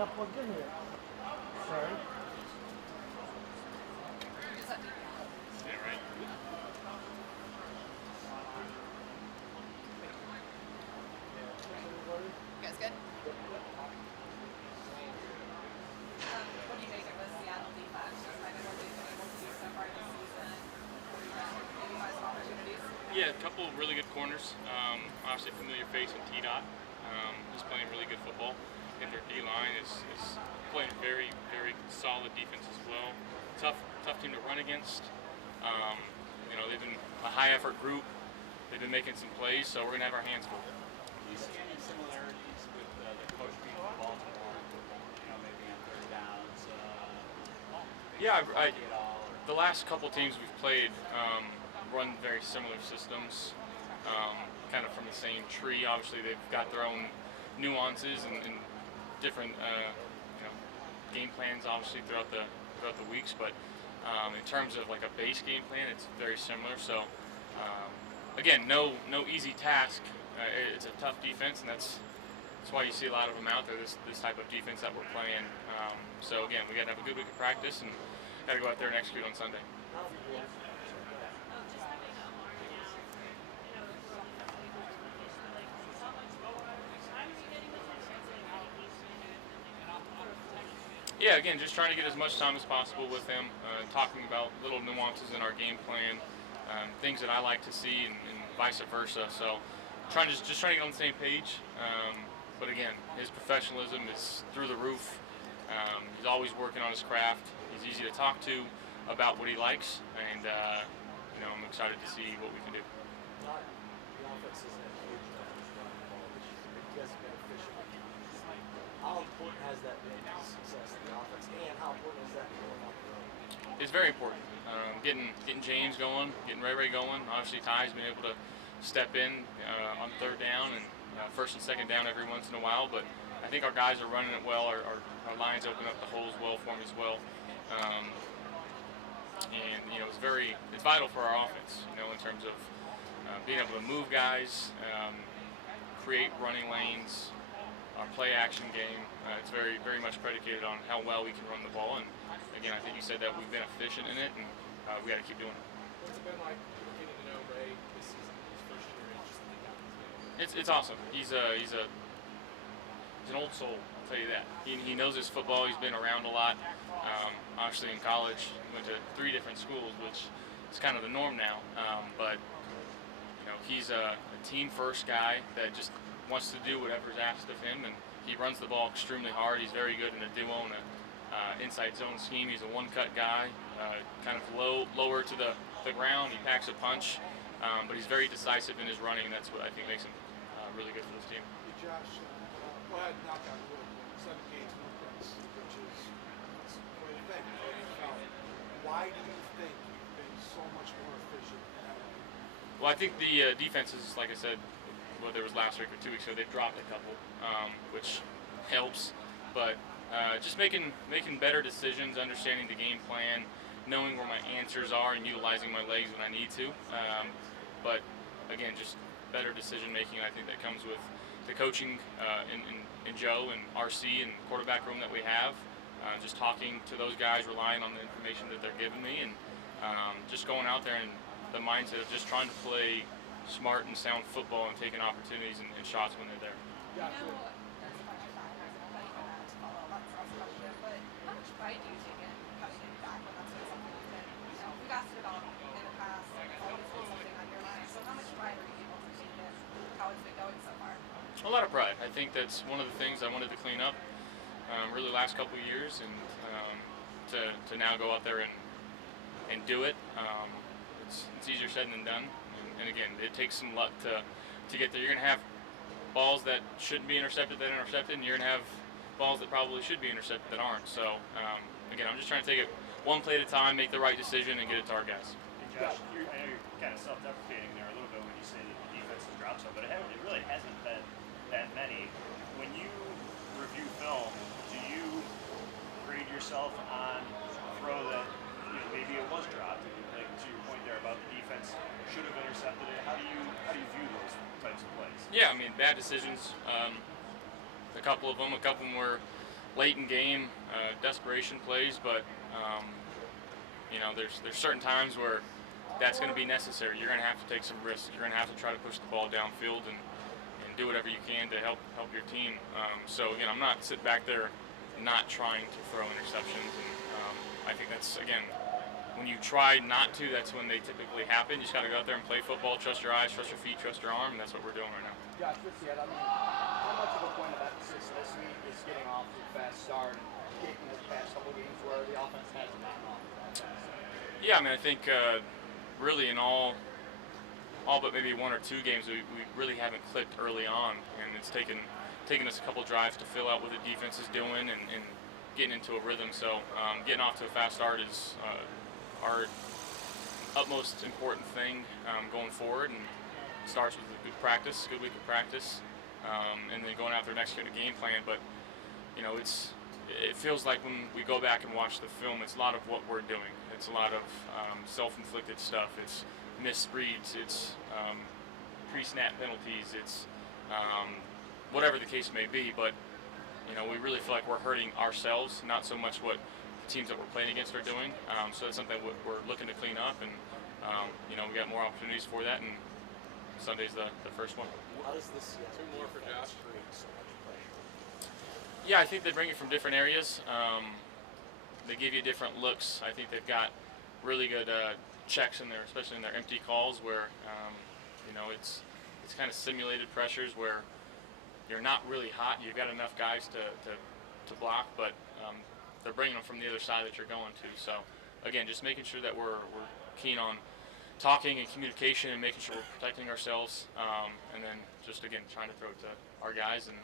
not plugged in yet. Sorry. Yeah, right. You guys good? What do you make of the Seattle defense? Just kind of what they've been able to do so far this season. Maybe has some opportunities. Yeah, a couple of really good corners. Obviously, familiar face in T-Dot. He's playing really good football. And their D-line is playing very, very solid defense as well. Tough team to run against. You know, they've been a high-effort group. They've been making some plays, so we're going to have our hands full. Do you see any similarities with the coach being from Baltimore? You know, maybe on third downs. Yeah, the last couple teams we've played run very similar systems, kind of from the same tree. Obviously, they've got their own nuances and different you know, game plans, obviously throughout the weeks. But in terms of like a base game plan, it's very similar. So again, no easy task. It's a tough defense, and that's why you see a lot of them out there. This type of defense that we're playing. So again, we got to have a good week of practice and got to go out there and execute on Sunday. Yeah, again, just trying to get as much time as possible with him, talking about little nuances in our game plan, things that I like to see, and vice versa. So, just trying to get on the same page. But again, his professionalism is through the roof. He's always working on his craft. He's easy to talk to about what he likes, and you know, I'm excited to see what we can do. Not the offense isn't a huge numbers running the ball, which is beneficial. How important has that been to success in the offense, and how important is that going out the road? It's very important. Getting James going, getting Ray going. Obviously, Ty's been able to step in on third down and first and second down every once in a while. But I think our guys are running it well. Our lines open up the holes well for him as well. And you know, it's vital for our offense. You know, in terms of being able to move guys, create running lanes. Our play action game, it's very much predicated on how well we can run the ball. And again, I think you said that we've been efficient in it, and we got to keep doing it. What's it been like getting to know Ray this season, his first year, and just thinking about this game? It's awesome. He's an old soul, I'll tell you that. He knows his football. He's been around a lot. Obviously, in college, went to 3 different schools, which is kind of the norm now. But you know, he's a team-first guy that just wants to do whatever's asked of him, and he runs the ball extremely hard. He's very good in a duo and a inside zone scheme. He's a one-cut guy, kind of lower to the ground. He packs a punch, but he's very decisive in his running, and that's what I think makes him really good for this team. Hey Josh, go ahead and knock on wood. 7 games, no points, which is quite a thing. Why do you think you've been so much more efficient? Well, I think the defenses, like I said, whether it was last week or 2 weeks ago, they've dropped a couple, which helps. But just making better decisions, understanding the game plan, knowing where my answers are, and utilizing my legs when I need to. But again, just better decision making. I think that comes with the coaching in Joe and RC and quarterback room that we have. Just talking to those guys, relying on the information that they're giving me, and just going out there in the mindset of just trying to play smart and sound football and taking opportunities and shots when they're there. Yeah, that's a question back. But how much pride do you take in coming in back when that's been something you've been, you know, we've asked it about in the past, and it's always been something on your mind. So how much pride are you able to take in how it's been going so far? A lot of pride. I think that's one of the things I wanted to clean up really last couple of years, and to now go out there and do it. It's easier said than done. And again, it takes some luck to get there. You're going to have balls that shouldn't be intercepted that are intercepted, and you're going to have balls that probably should be intercepted that aren't. So, again, I'm just trying to take it one play at a time, make the right decision, and get it to our guys. Hey Josh, I know you're kind of self-deprecating there a little bit when you say that the defense has dropped some, but it really hasn't been that many. When you review film, do you grade yourself on a throw that maybe it was dropped? Like to your point there about the defense should have intercepted it. How do you view those types of plays? Yeah, I mean, bad decisions. A couple of them were late in game desperation plays, but you know, there's certain times where that's going to be necessary. You're going to have to take some risks. You're going to have to try to push the ball downfield and do whatever you can to help your team. So again, I'm not sitting back there not trying to throw interceptions, and I think that's, again, when you try not to, that's when they typically happen. You just got to go out there and play football, trust your eyes, trust your feet, trust your arm, and that's what we're doing right now. Josh, with Seattle, I mean, how much of a point of emphasis this week is getting off to a fast start and getting this past couple games where the offense hasn't gotten off to that fast? Yeah, I mean, I think really in all but maybe one or two games, we really haven't clicked early on, and it's taken us a couple drives to fill out what the defense is doing and getting into a rhythm. So getting off to a fast start is our utmost important thing going forward, and starts with a good week of practice, and then going out there next year to game plan. But you know, it feels like when we go back and watch the film, it's a lot of what we're doing. It's a lot of self-inflicted stuff. It's missed reads. It's pre-snap penalties. It's whatever the case may be. But you know, we really feel like we're hurting ourselves, not so much what the teams that we're playing against are doing. So that's something we're looking to clean up, and you know, we got more opportunities for that, and Sunday's the first one. How does this Two more for Josh. create so much pressure? Yeah, I think they bring it from different areas. They give you different looks. I think they've got really good checks in there, especially in their empty calls, where you know, it's kind of simulated pressures where you're not really hot. You've got enough guys to block, but they're bringing them from the other side that you're going to. So again, just making sure that we're keen on talking and communication and making sure we're protecting ourselves, and then just again trying to throw it to our guys and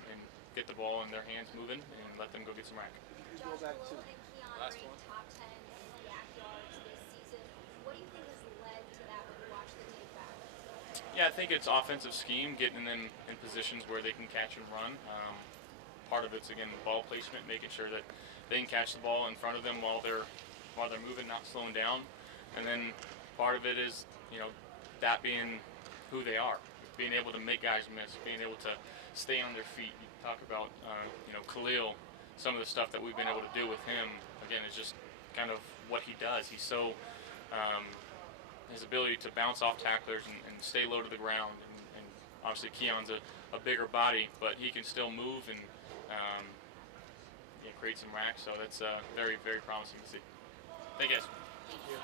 get the ball in their hands moving and let them go get some rack. Go back to Last one. Top 10 in yak yards this season. What do you think has led to that when you watch the tape back? Yeah, I think it's offensive scheme, getting them in positions where they can catch and run. Part of it's, again, ball placement, making sure that they can catch the ball in front of them while they're moving, not slowing down. And then part of it is, you know, that being who they are, being able to make guys miss, being able to stay on their feet. You talk about, you know, Khalil, some of the stuff that we've been able to do with him, again, is just kind of what he does. He's so, his ability to bounce off tacklers and stay low to the ground, and obviously Keon's a bigger body, but he can still move and yeah, create some racks, so that's very, very promising to see. Thank you guys. you.